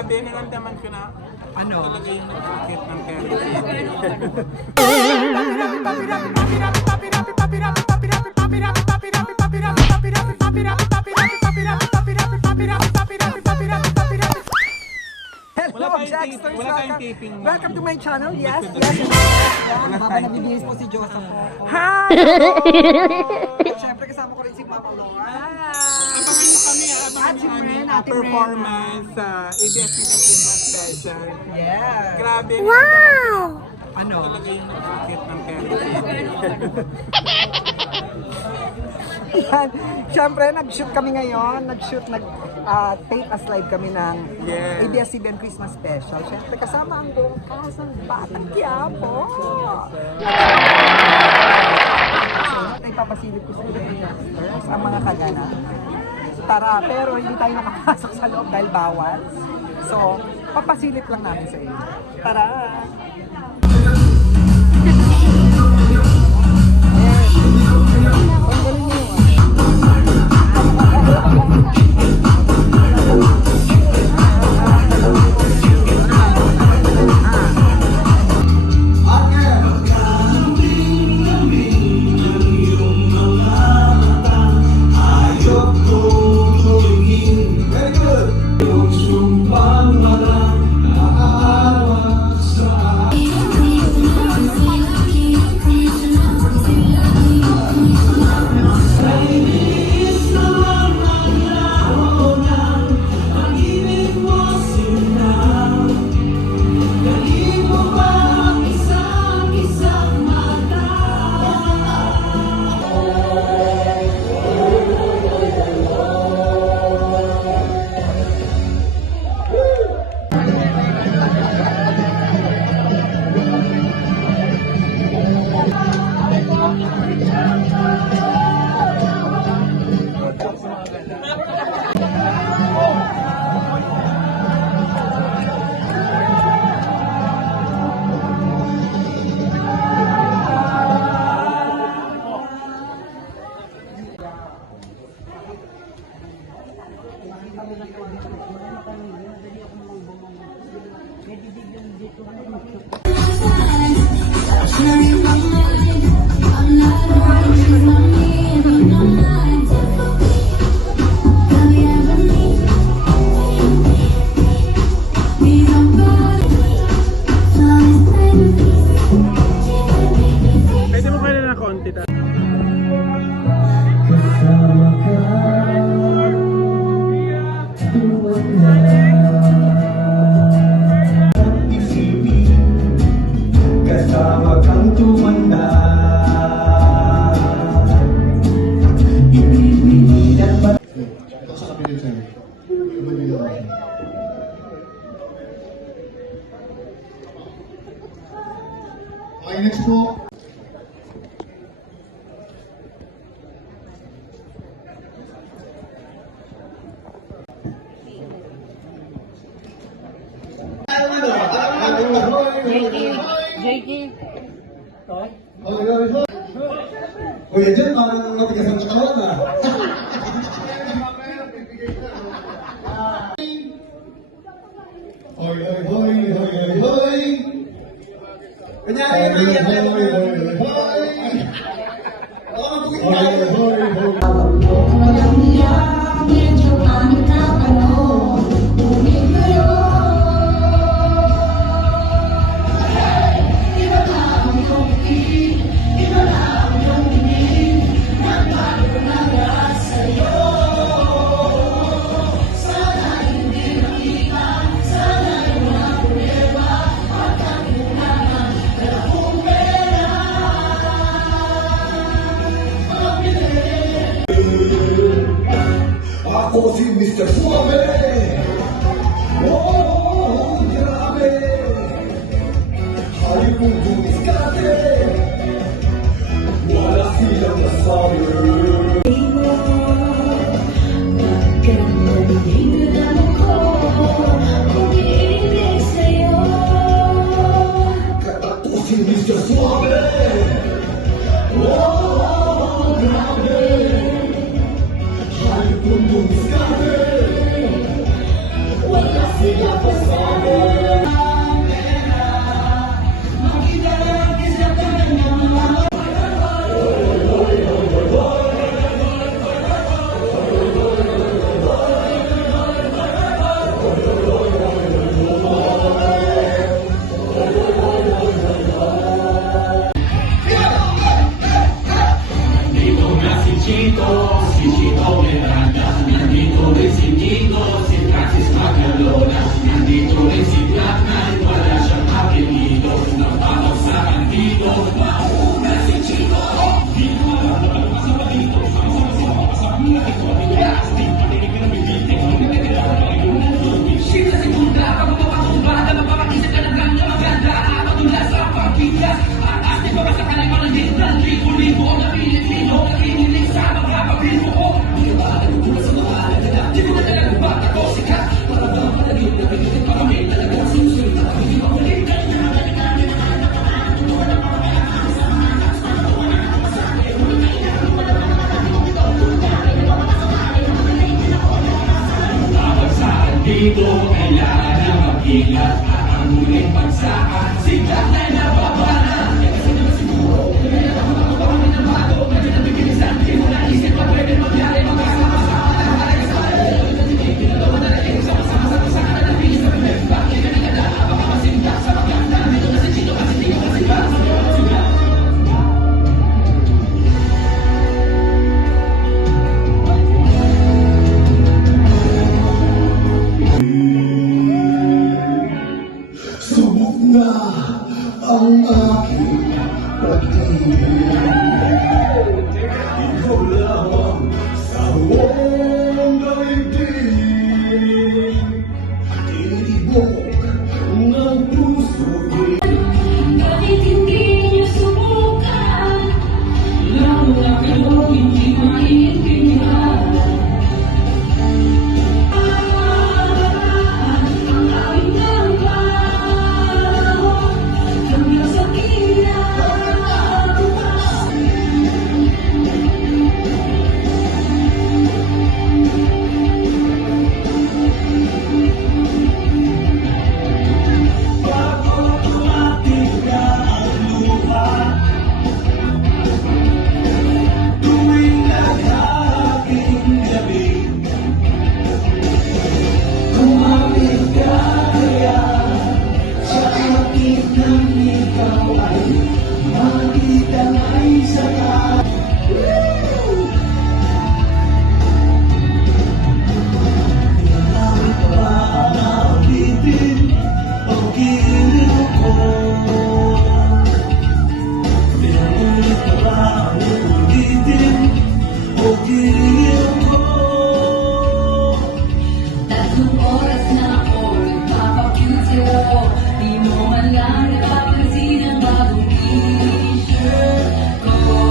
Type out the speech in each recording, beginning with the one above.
Grabe, naramdaman ko na Ano? talaga yung nag-rocket ng Quezon City. Hello, Jacksters! Wala tayong taping. Welcome to my channel. Yes, yes. Baka nabibihis po si Joseph po. Hi! Siyempre kasama ko rin si Mama Laura. Abangan kami, abangan si kami Ren, ang Ate performance sa ABS-CBN Christmas Special. Yeah. Grabe, wow! Ano? Talaga yung nag-rocket ng Quezon City. Yan. Siyempre, nag-shoot kami ngayon. Tape as live kami ng Yes. ABS-CBN Christmas Special. Siyempre, kasama ang buong cast ng Batang Quiapo. Ay, papasilip ko sa mga youngsters, ang mga kagana. Tara, pero hindi tayo nakapasok sa loob dahil bawal. So, papasilip lang namin sa inyo. Tara! Pwede mo kaya na konti ta. Kasama kang tumanda, ibibigyan ba? Ito sa kapilit sa'yo. Okay, next po. JK. O yan dyan, parang matigas ang katawan ah. Hoy, hoy, hoy, hoy, hoy, hoy. Kanyari yun ang yan. Hoy, hoy, hoy, hoy. Hoy, hoy, hoy, hoy. Ako si Mr. Suave. Oh, grabe. Hayop kong dumiskate. Wala silang masabi. Katapusin Mr. Suave. Oh, grabe. Hayop kong dumiskate. Wala silang masabi. dito, kaya na mag-ingat at ang muling pagsaka, sigla na nababala. Kasi naman siguro, kaya na ako kami na bago, medyo nabibilisan, di mo naisip pa pwede magyari, magkasama-sama na malaga sa malaga. Pinalawa na lang yung sama-sama sa kanalabis, sa pwede ba, kaya na naganda, baka masinta sa maganda, dito kasi chito, kasi tingin kasi ba, sigla. Subok na ang aking pag-ibig. Ikaw lamang sa buong daigdig. Tinitibok ng puso ko. Bakit hindi niyo subukan? Lalo na kayo hindi maintindihan. Ang awit ng panahon hanggang sa kinabukasan. Tatlong oras na ako nagpapakute sa'yo. Di mo man lang napapansin ang bagong t-shirt ko.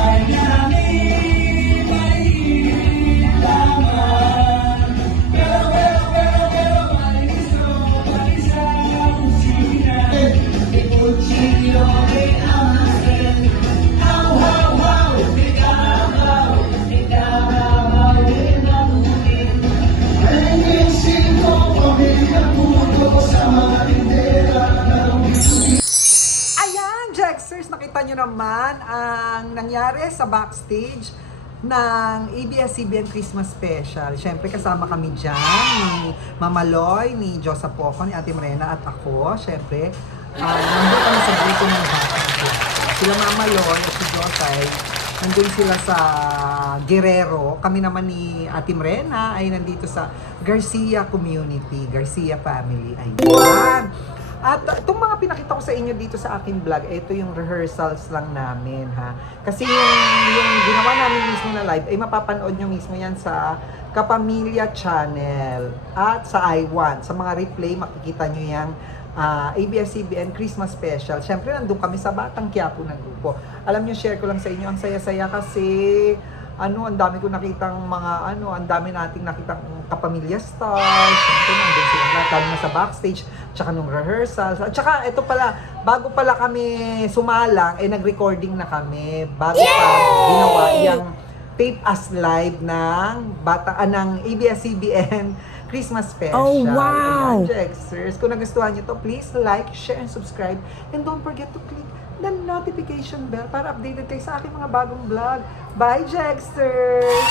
Ay namin mainit lamang. Pero malinis ang kusina. May kutsilyo, may asin. How, may karabaw, may karabaw, may babutin. Nainisin ko pamilya puto sa mga tindera ng Ayan, Jexers, nakita nyo naman ang nangyari sa backstage ng ABS-CBN Christmas Special. Siyempre, kasama kami dyan ni Mama Loy, ni Josa Poco, ni Ate Morena at ako. Siyempre, nandun kami sa grupo ng backstage. Sila Mama Loy at si Josa ay nandun sila sa Guerrero. Kami naman ni Ate Morena ay nandito sa Garcia Community, Garcia Family. Ayan! At itong mga pinakita ko sa inyo dito sa aking vlog, ito yung rehearsals lang namin, ha. Kasi yung ginawa namin mismo na live, ay mapapanood nyo mismo yan sa Kapamilya Channel at sa iWant. Sa mga replay, makikita nyo yung ABS-CBN Christmas Special. Siyempre, nandun kami sa Batang Quiapo na grupo. Alam nyo, share ko lang sa inyo, ang saya-saya kasi ang dami ko nakitang mga, ang dami nating nakitang kapamilya stars. Siyempre, nandun silang lahat, lalo na sa backstage, tsaka nung rehearsals. At tsaka, ito pala, bago pala kami sumalang, nag-recording na kami. Bago pa ginawa yung tape as live ng ABS-CBN Christmas Special. Oh, wow! Ayan, Jexers. Kung nagustuhan nyo to, please like, share, and subscribe. And don't forget to click the notification bell para updated kayo sa aking mga bagong vlog. Bye, Jexters!